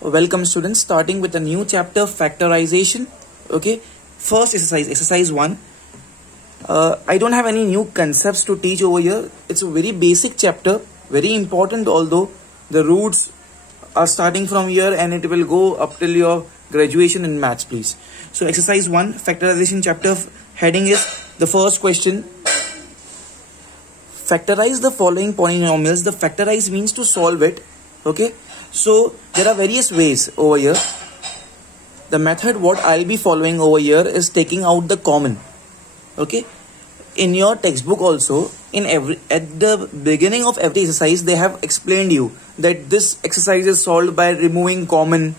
Welcome students, starting with a new chapter, factorization. Okay, first exercise 1. I don't have any new concepts to teach over here. It's a very basic chapter, very important, although the roots are starting from here and it will go up till your graduation in maths, please. So exercise 1, factorization chapter, heading is the first question. Factorize the following polynomials. The factorize means to solve it. Okay, so there are various ways over here. The method what I'll be following over here is taking out the common. Okay, in your textbook also, at the beginning of every exercise, they have explained you that this exercise is solved by removing common,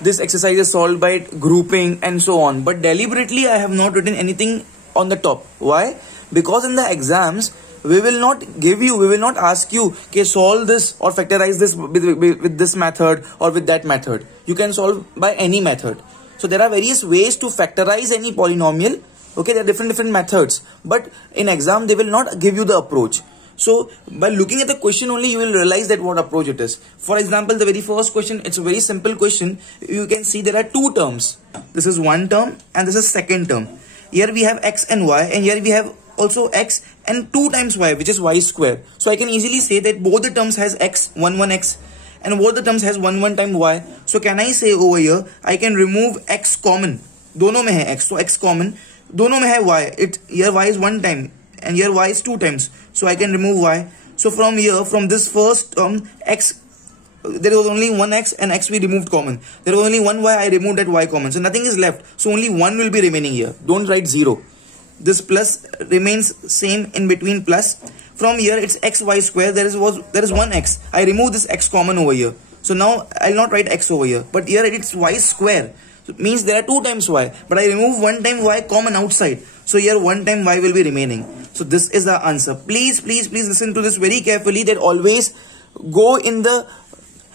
this exercise is solved by grouping, and so on. But deliberately I have not written anything on the top. Why? Because in the exams we will not ask you, okay, solve this or factorize this with this method or with that method. You can solve by any method. So there are various ways to factorize any polynomial. Okay, there are different methods, but in exam they will not give you the approach. So by looking at the question only, you will realize that what approach it is. For example, the very first question, it's a very simple question. You can see there are two terms. This is one term and this is second term. Here we have x and y, and here we have also x and 2 times y, which is y square. So I can easily say that both the terms has x, 1 and both the terms has 1 times y. So can I say over here, I can remove x common. दोनों में है x, so x common. दोनों में है y. Here y is 1 time and here y is 2 times. So I can remove y. So from here, from this first term, x, there was only one x and x we removed common. There was only one y, I removed that y common. So nothing is left. So only 1 will be remaining here. Don't write 0. This plus remains same in between plus. From here it's x y square. There is one x. I remove this x common over here. So now I'll not write x over here. But here it's y square. So it means there are 2 times y. But I remove 1 time y common outside. So here 1 time y will be remaining. So this is the answer. Please listen to this very carefully, that always go in the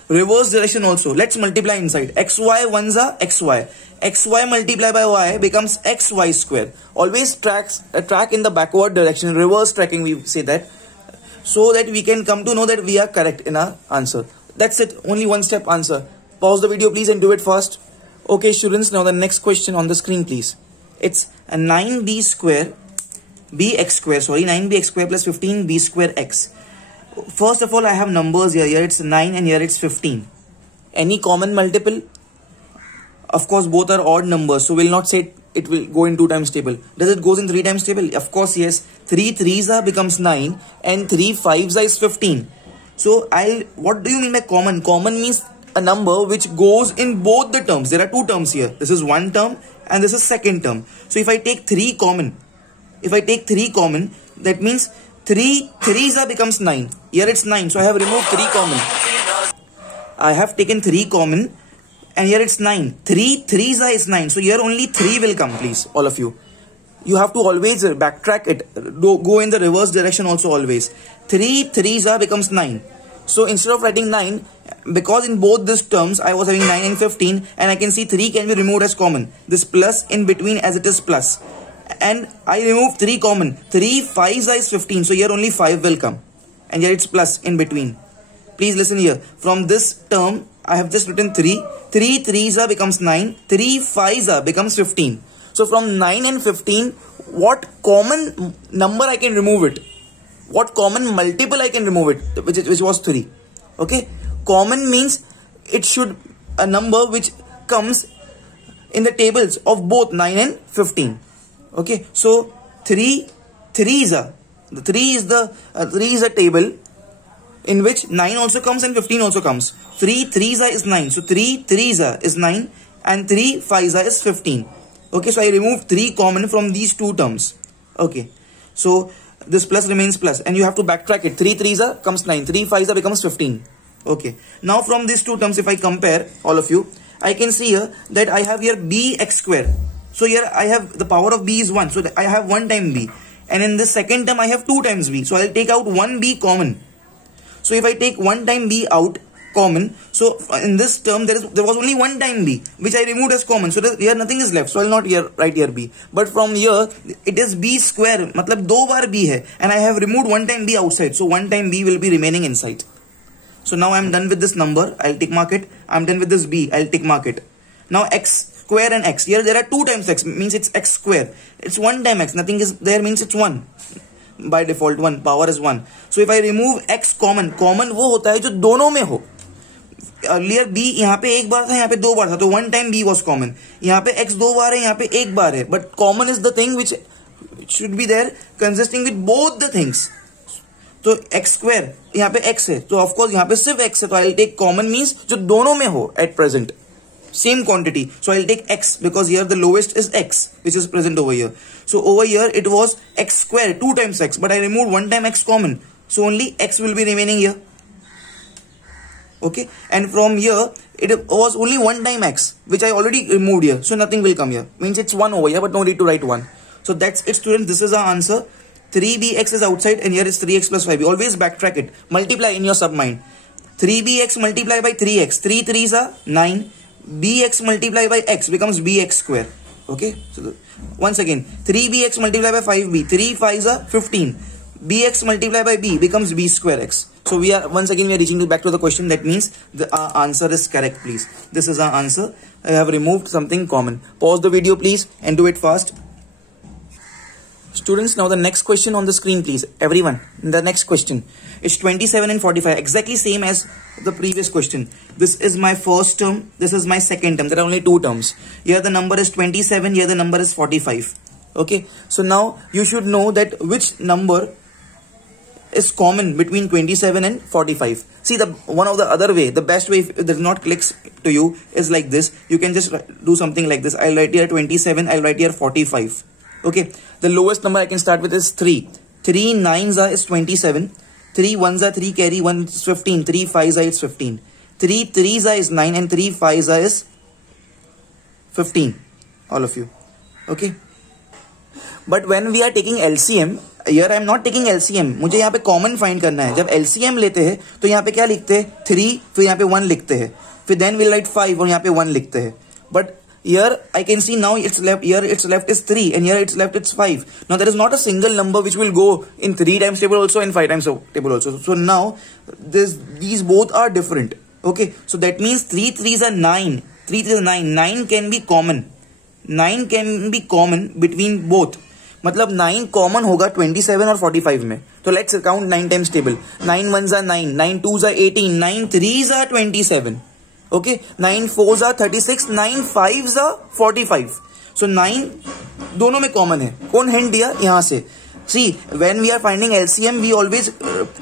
reverse direction also. Let's multiply inside. xy ones are xy. xy multiplied by y becomes xy square. Always track in the backward direction, reverse tracking we say that, so that we can come to know that we are correct in our answer. That's it. Only one step answer. Pause the video please and do it fast. Okay students, now the next question on the screen please. It's a 9b square bx square, 9bx square plus 15b square x. First of all, I have numbers here. Here it's 9 and here it's 15. Any common multiple? Of course, both are odd numbers. So we'll not say it will go in 2 times table. Does it goes in 3 times table? Of course, yes. 3 3s becomes 9 and 3 5s is 15. So what do you mean by common? Common means a number which goes in both the terms. There are 2 terms here. This is one term and this is second term. So if I take 3 common, that means 3 3s becomes 9. Here it's 9. So I have removed 3 common. I have taken 3 common and here it's 9. 3 3s is 9. So here only 3 will come, please, all of you. You have to always backtrack it. Go in the reverse direction also always. 3 3s becomes 9. So instead of writing 9, because in both these terms I was having 9 and 15, and I can see 3 can be removed as common. This plus in between as it is plus. And I remove 3 common. 3 5s is 15. So here only 5 will come. And here it's plus in between. Please listen here. From this term, I have just written 3. 3 3s becomes 9. 3 5s becomes 15. So from 9 and 15, what common number I can remove it? What common multiple I can remove it? Which was 3. Okay. Common means it should a number which comes in the tables of both 9 and 15. Okay, so 3 is a table in which 9 also comes and 15 also comes. 3 3s is 9. So 3 3s is 9 and 3 5s is 15. Okay, so I remove 3 common from these 2 terms. Okay, so this plus remains plus and you have to backtrack it. 3 3s comes 9. 3 5s becomes 15. Okay, now from these 2 terms, if I compare all of you, I can see here that I have here bx square. So here I have the power of b is 1. So I have 1 time b. And in the second term I have 2 times b. So I'll take out 1b common. So if I take 1 time b out common, so in this term there was only 1 time b, which I removed as common. So here nothing is left. So I'll not write here b. But from here it is b square. Matlab 2 bar b hai. And I have removed 1 time b outside. So 1 time b will be remaining inside. So now I'm done with this number. I'll tick mark it. I'm done with this b. I'll tick mark it. Now x square and x. Here there are 2 times x, means it's x square. It's 1 time x. Nothing is there, means it's 1. By default 1. Power is 1. So if I remove x common, common वो होता है जो दोनों में हो. Earlier b यहाँ पे एक बार था, यहाँ पे 2 बार था, तो 1 time b was common. यहाँ पे x 2 बार है, यहाँ पे 1 बार है. But common is the thing which should be there consisting with both the things. तो x square यहाँ पे x है, तो of course यहाँ पे सिर्फ x है, तो I'll take common means जो दोनों में हो at present. Same quantity. So I'll take x because here the lowest is x which is present over here. So over here it was x square 2 times x, but I removed 1 time x common. So only x will be remaining here. Okay. And from here it was only 1 time x which I already removed here. So nothing will come here. Means it's 1 over here, but no need to write 1. So that's it, students. This is our answer. 3bx is outside and here is 3x plus 5b. Always backtrack it. Multiply in your submind. 3bx multiply by 3x. 3 3s are 9. bx multiply by x becomes bx square. Okay. So once again, 3bx multiply by 5b. 3 5s are 15. bx multiply by b becomes b square x. So we are once again we are reaching back to the question. That means our answer is correct. Please, this is our answer. I have removed something common. Pause the video please and do it fast. Students, now the next question on the screen, please. Everyone, the next question is 27 and 45, exactly same as the previous question. This is my first term. This is my second term. There are only 2 terms. Here the number is 27. Here the number is 45. Okay. So now you should know that which number is common between 27 and 45. See, the one of the other way, the best way, if it does not clicks to you, is like this. You can just do something like this. I'll write here 27. I'll write here 45. Okay, the lowest number I can start with is 3. 3 9s are is 27. 3 1s are 3 carry 1 is 15. 3 5s are is 15. 3 3s are is 9 and 3 5s are is 15. All of you. Okay. But when we are taking LCM, here I am not taking LCM. मुझे यहाँ पे common find करना है. जब LCM लेते हैं तो यहाँ पे क्या लिखते हैं? 3, फिर यहाँ पे 1 लिखते हैं. फिर then we'll write 5 और यहाँ पे 1 लिखते हैं. But here I can see now it's left, here it's left is 3 and here it's left it's 5. Now there is not a single number which will go in 3 times table also and 5 times table also. So now these both are different. Okay, so that means 3 3s are 9. 3 3s are 9. 9 can be common. 9 can be common between both. मतलब 9 common होगा 27 और 45 में. तो let's count 9 times table. 9 1s are 9, 9 2s are 18, 9 3s are 27. Okay, 9 4s are 36, 9 5s are 45. So 9 दोनों में common है. कौन hint दिया? यहाँ से. See, when we are finding LCM, we always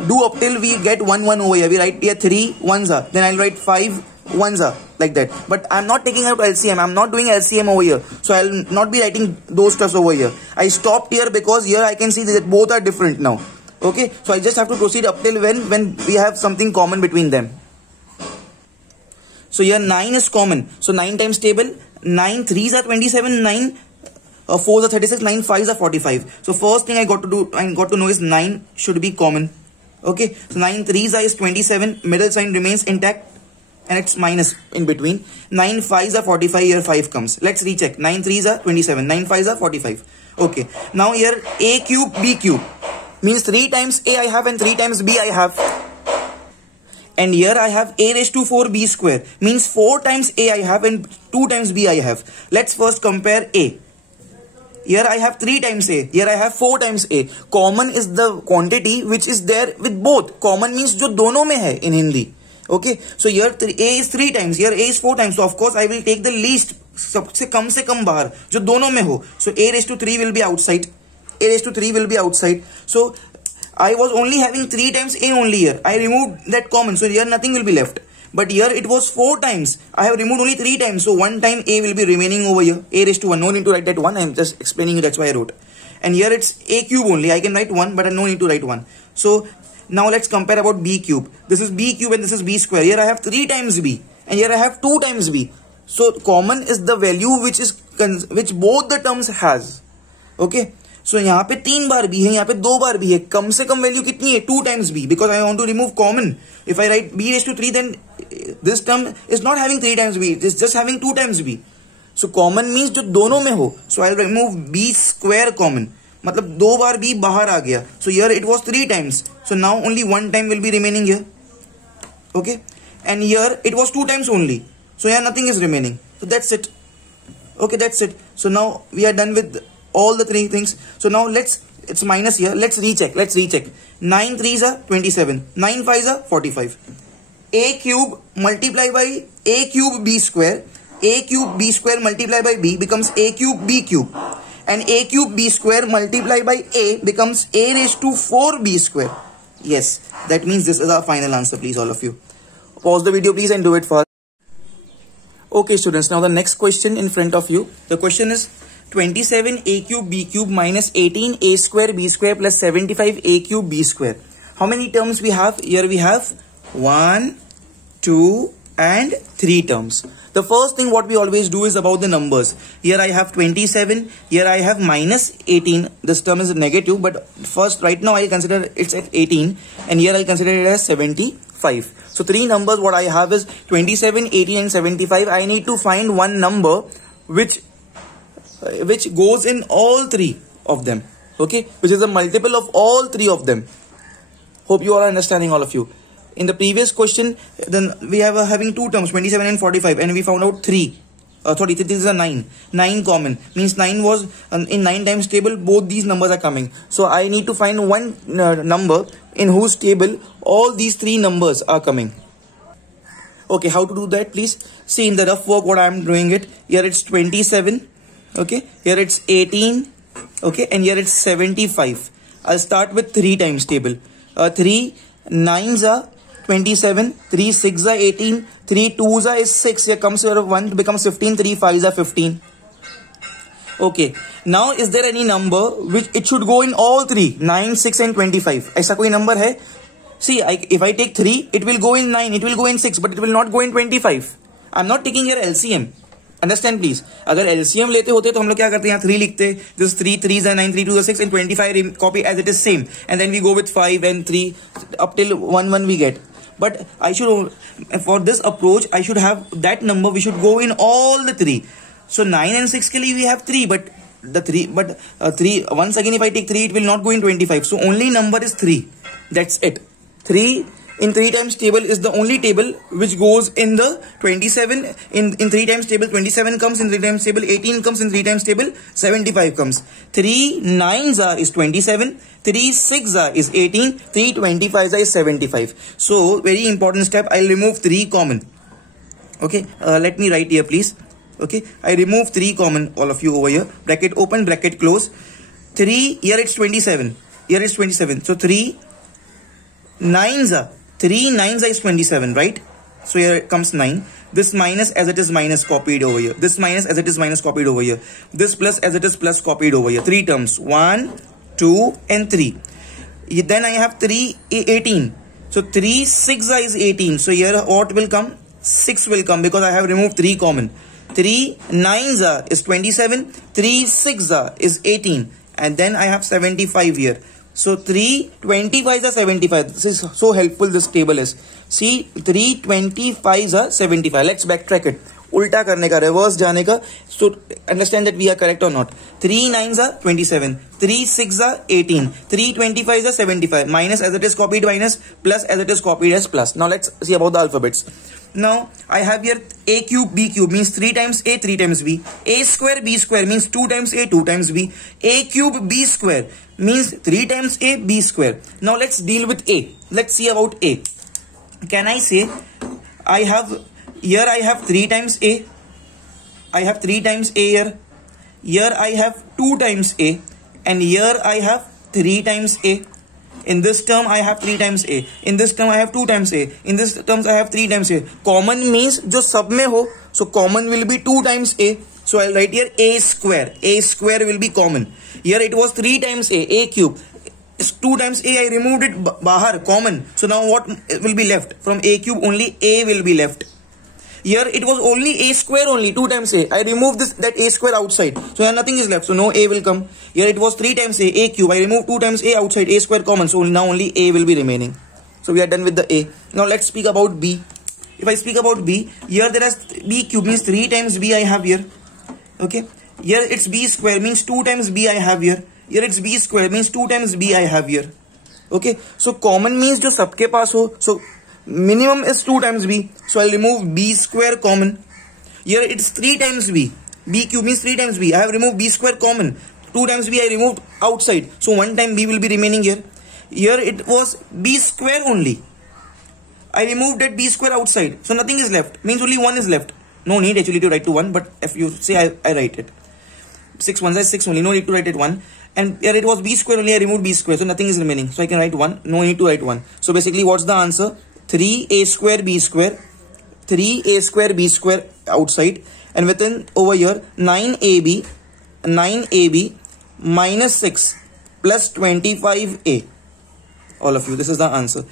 do up till we get 1 1 over here. We write here 3 1s are, then I'll write 5 1s are, like that. But I'm not taking out LCM. I'm not doing LCM over here. So I'll not be writing those stuffs over here. I stopped here because here I can see that both are different now. Okay, so I just have to proceed up till when we have something common between them. So here 9 is common. So 9 times table, 9 3s are 27, 9 4s are 36, 9 5s are 45. So first thing I got to know is 9 should be common. Okay, so 9 3s are is 27, middle sign remains intact and it's minus in between. 9 5s are 45, here 5 comes. Let's recheck. 9 3s are 27, 9 5s are 45. Okay, now here a cube b cube means 3 times a I have and 3 times b I have. And here I have a raised to 4b square means 4 times a I have and 2 times b I have. Let's first compare a. Here I have 3 times a. Here I have 4 times a. Common is the quantity which is there with both. Common means जो दोनों में है in Hindi. Okay. So here a is 3 times. Here a is 4 times. So of course I will take the least. सबसे कम बाहर जो दोनों में हो. So a raised to 3 will be outside. A raised to 3 will be outside. So I was only having 3 times a only here. I removed that common. So here nothing will be left. But here it was 4 times. I have removed only 3 times. So 1 time a will be remaining over here. A raised to 1. No need to write that 1. I am just explaining it. That's why I wrote. And here it's a cube only. I can write 1 but I no need to write 1. So now let's compare about b cube. This is b cube and this is b square. Here I have 3 times b. And here I have 2 times b. So common is the value which both the terms has. Okay. So यहाँ पे 3 बार b है, यहाँ पे 2 बार b है. कम से कम value कितनी है? 2 times b, because I want to remove common. If I write b raised to 3, then this term is not having 3 times b, it is just having 2 times b. So common means जो दोनों में हो. So I'll remove b square common. मतलब 2 बार b बाहर आ गया. So here it was 3 times. So now only 1 time will be remaining here. Okay, and here it was 2 times only, so here nothing is remaining. So that's it. Okay, that's it. So now we are done with all the 3 things. So now it's minus here. Let's recheck. 9 3s are 27. 9 5s are 45. A cube multiplied by a cube b square. A cube b square multiplied by b becomes a cube b cube. And a cube b square multiplied by a becomes a raised to 4b square. Yes, that means this is our final answer, please, all of you. Pause the video, please, and do it fast. Okay, students, now the next question in front of you. The question is 27 a cube b cube minus 18 a square b square plus 75 a cube b square. How many terms we have? Here we have 1, 2, and 3 terms. The first thing what we always do is about the numbers. Here I have 27. Here I have minus 18. This term is negative, but first right now I consider it's at 18, and here I consider it as 75. So 3 numbers what I have is 27, 18, and 75. I need to find one number which goes in all 3 of them. Okay, which is a multiple of all 3 of them. Hope you are understanding, all of you. In the previous question, then we have having 2 terms, 27 and 45, and we found out 3. Sorry, this is a 9. 9 common means 9 was in 9 times table. Both these numbers are coming. So I need to find one number in whose table all these 3 numbers are coming. Okay, how to do that? Please see in the rough work what I am doing it. Here it's 27. Okay, here it's 18. Okay, and here it's 75. I'll start with 3 times table. 3 9s are 27, 3 6s are 18, 3 2s are 6. Here comes here 1 becomes 15, 3 5s are 15. Okay, now is there any number which it should go in all 3, 9, 6 and 25? ऐसा कोई number है? See, if I take 3, it will go in 9, it will go in 6, but it will not go in 25. I'm not taking here LCM. Understand please. अगर LCM लेते होते तो हम लोग क्या करते हैं? 3 लिखते. This 3 3s are 9, 3 2s are 6, and 25 copy as it is same. And then we go with 5 and 3 up till 1 1 we get. But I should, for this approach, I should have that number. We should go in all the 3. So 9 and 6 के लिए we have 3, but the 3 once again if I take 3, it will not go in 25. So only number is 3. That's it. 3 in 3 times table is the only table which goes in the 27. In 3 times table 27 comes in 3 times table, 18 comes in 3 times table, 75 comes. 3 9s are is 27, 3 6s are is 18, 3 25s are is 75. So very important step, I'll remove 3 common. Okay, let me write here please. Okay, I remove 3 common, all of you over here. Bracket open, bracket close. 3, here it's 27. Here it's 27. So 3 9s are. 3 9s is 27, right? So here comes 9. This minus as it is minus copied over here. This minus as it is minus copied over here. This plus as it is plus copied over here. 3 terms. 1, 2 and 3. Then I have 3 18. So 3 6 is 18. So here what will come? 6 will come because I have removed 3 common. 3 9s is 27. 3 6 is 18. And then I have 75 here. So 3 25s are 75. This is so helpful, this table is. See, 3 25s are 75. Let's backtrack it. Ulta karne ka, reverse jane ka. So understand that we are correct or not. 3 9s are 27. 3 6 are 18. 3 25s are 75. Minus as it is copied minus, plus as it is copied as plus. Now let's see about the alphabets. Now I have here a cube b cube means 3 times a 3 times b. A square b square means 2 times a 2 times b. A cube b square means 3 times a b square. Now let's deal with a. Let's see about a. Can I say I have 3 times a. I have 3 times a here. Here I have 2 times a. And here I have 3 times a. In this term I have 3 times a. In this term I have 2 times a. In this terms I have 3 times a. Common means जो सब में हो. So common will be 2 times a. So I'll write here a square. A square will be common. Here it was 3 times a cube. It's 2 times a. I removed it bahar, common. So now what will be left? From a cube only a will be left. Here it was only a square only, 2 times a. I removed that a square outside. So here nothing is left. So no a will come. Here it was 3 times a cube. I removed 2 times a outside, a square common. So now only a will be remaining. So we are done with the a. Now let's speak about b. If I speak about b, here there is b cube means 3 times b I have here. Okay. Here it's b square means 2 times b I have here. Here it's b square means 2 times b I have here. Okay. So common means जो सबके पास हो. So minimum is 2 times b, so I'll remove b square common. Here it's 3 times b, b cube means 3 times b. I have removed b square common. 2 times b I removed outside, so 1 time b will be remaining here. Here it was b square only. I removed that b square outside, so nothing is left, means only 1 is left. No need actually to write to 1, but if you say I write it. 6 1s is 6 only, no need to write it 1. And here it was b square only, I removed b square, so nothing is remaining. So I can write 1, no need to write 1. So basically what's the answer? 3a square b square, 3a square b square outside, and within over here 9ab minus 6 plus 25a. All of you, this is the answer.